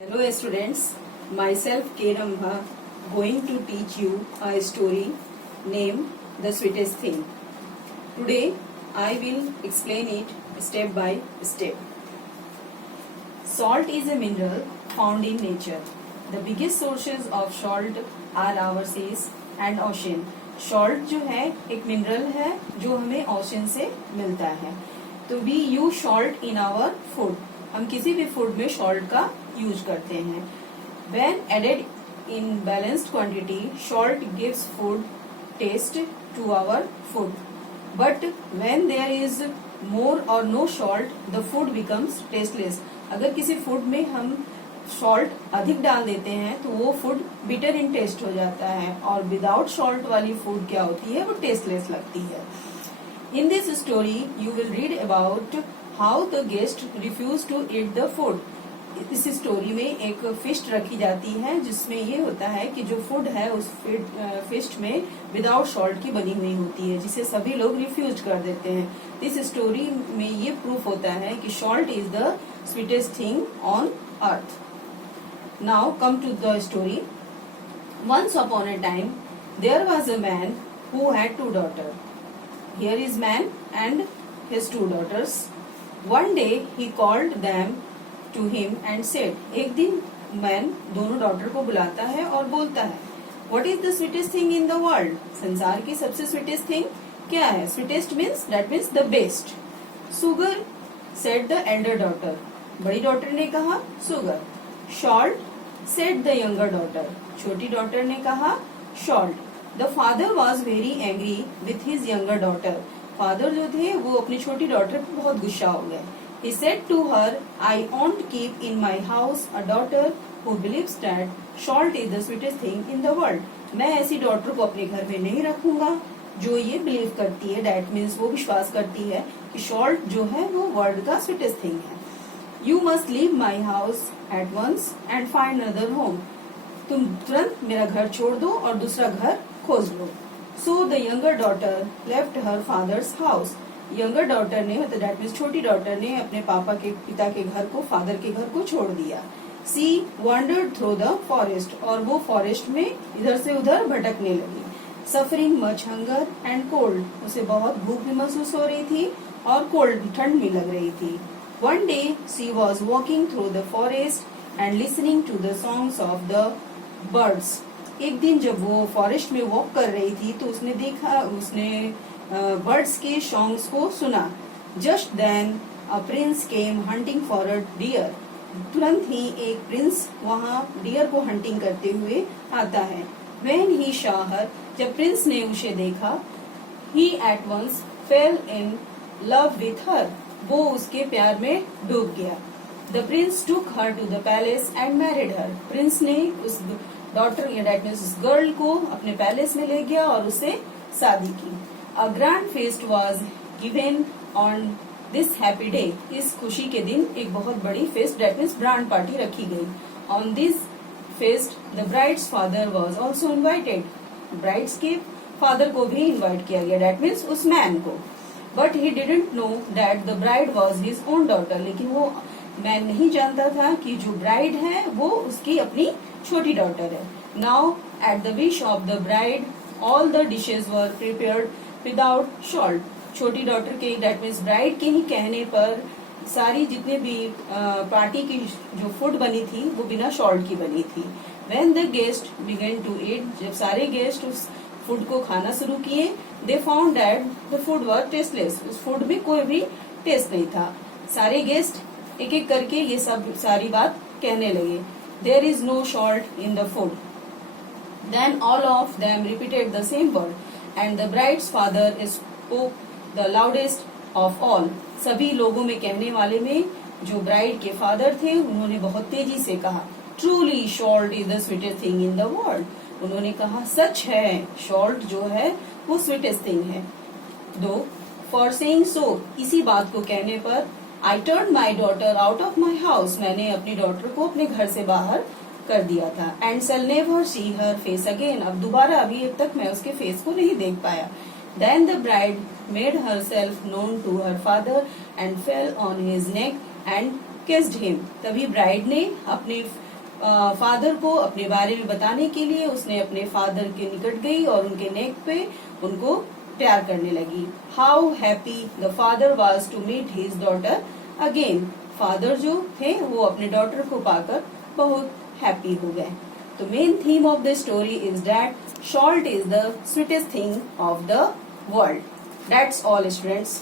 Hello students, myself K. Rambha going to teach you a story named The Sweetest Thing. Today I will explain it step by step. Salt is a mineral found in nature. The biggest sources of salt are our seas and ocean. Salt जो है एक mineral है जो हमें ocean से मिलता है. तो we use salt in our food. हम किसी भी फूड में सॉल्ट का यूज करते हैं. When added in balanced quantity, salt gives food taste to our food. But when there is more or no salt, the food becomes tasteless. अगर किसी food में हम सॉल्ट अधिक डाल देते हैं तो वो फूड बिटर इन टेस्ट हो जाता है और विदाउट सॉल्ट वाली फूड क्या होती है, वो टेस्टलेस लगती है. In this story, you will read about how the guest refused to eat the food. इस स्टोरी में एक फिस्ट रखी जाती है जिसमें ये होता है कि जो फूड है उस फिस्ट में विदाउट सॉल्ट की बनी हुई होती है जिसे सभी लोग रिफ्यूज कर देते हैं. इस स्टोरी में ये प्रूफ होता है कि salt is the sweetest thing on earth. Now come to the story. Once upon a time there was a man who had two daughter. Here is man and his two daughters. One day he called them to him and said, एक दिन man दोनों daughter को बुलाता है और बोलता है, What is the sweetest thing in the world? संसार की सबसे स्वीटेस्ट थिंग क्या है? Sweetest that means the best. Sugar, said the elder daughter. बड़ी डॉटर ने कहा sugar. Salt, said the younger daughter. छोटी डॉटर ने कहा salt. The father was very angry with his younger daughter. Father जो थे वो अपनी छोटी डॉटर पर बहुत गुस्सा हो गए. He said to her, I won't keep in my house a daughter who believes that salt is the sweetest thing in the world. मैं ऐसी डॉटर को अपने घर में नहीं रखूंगा जो ये बिलीव करती है, that means वो विश्वास करती है कि सॉल्ट जो है वो वर्ल्ड का स्वीटेस्ट थिंग है. You must leave my house at once and find another home. तुम तुरंत मेरा घर छोड़ दो और दूसरा घर खोज लो. So the younger daughter left her father's house. Younger daughter ने मतलब दैट मीन्स छोटी डॉटर ने अपने पिता के घर को, फादर के घर को छोड़ दिया. She wandered through the forest. और वो फॉरेस्ट में इधर से उधर भटकने लगी. Suffering much hunger and cold. उसे बहुत भूख भी महसूस हो रही थी और कोल्ड ठंड भी लग रही थी. One day she was walking through the forest and listening to the songs of the birds. एक दिन जब वो फॉरेस्ट में वॉक कर रही थी तो उसने बर्ड्स के सॉन्ग्स को सुना. Just then a prince came hunting for a deer. तुरंत ही एक प्रिंस वहाँ डियर को हंटिंग करते हुए आता है. व्हेन ही सॉ हर, जब प्रिंस ने उसे देखा, he at once fell in love with her. वो उसके प्यार में डूब गया. The prince took her to the palace and married her. Prince ने उस डॉटर या दैट मीन्स गर्ल को अपने पैलेस में ले गया और उससे शादी की. A grand fest was given on this happy day. इस खुशी के दिन एक बहुत बड़ी fest that means brand party रखी गई. On this fest the brides father was also invited. Brides के फादर को भी इन्वाइट किया गया दैट मीन्स उस मैन को. But he didn't know that the bride was his own daughter. लेकिन वो मैन नहीं जानता था कि जो ब्राइड है वो उसकी अपनी छोटी डॉटर है. Now at the wish of the bride all the dishes were prepared without salt. छोटी डॉटर के दैट मीन्स ब्राइड के ही कहने पर सारी जितने भी पार्टी की जो फूड बनी थी वो बिना सॉल्ट की बनी थी. When the guest began to eat, जब सारे गेस्ट उस फूड को खाना शुरू किए, they found that the food were tasteless. उस फूड में कोई भी टेस्ट नहीं था. सारे गेस्ट एक एक करके ये सब सारी बात कहने लगे. There is no salt in the food. Then all of them repeated the same word, and the bride's father spoke the loudest of all. सभी लोगों में कहने वाले में जो ब्राइड के फादर थे उन्होंने बहुत तेजी से कहा, Truly salt is the sweetest thing in the world. उन्होंने कहा सच है, सॉल्ट जो है वो स्वीटेस्ट थिंग है. दो for saying so, इसी बात को कहने पर I turned my daughter out of my house. मैंने अपनी डॉटर को अपने घर से बाहर कर दिया था. And shall never see her face again. अब दोबारा अभी अब तक मैं उसके फेस को नहीं देख पाया. Then the bride made herself known to her father and fell on his neck and kissed him. तभी ब्राइड ने अपने फादर को अपने बारे में बताने के लिए उसने अपने फादर के निकट गई और उनके नेक पे उनको प्यार करने लगी। How happy the father was to meet his daughter again. Father जो थे वो अपने डॉटर को पाकर बहुत हैप्पी हो गए। तो main theme of the story is that salt is the sweetest thing of the world. That's all students.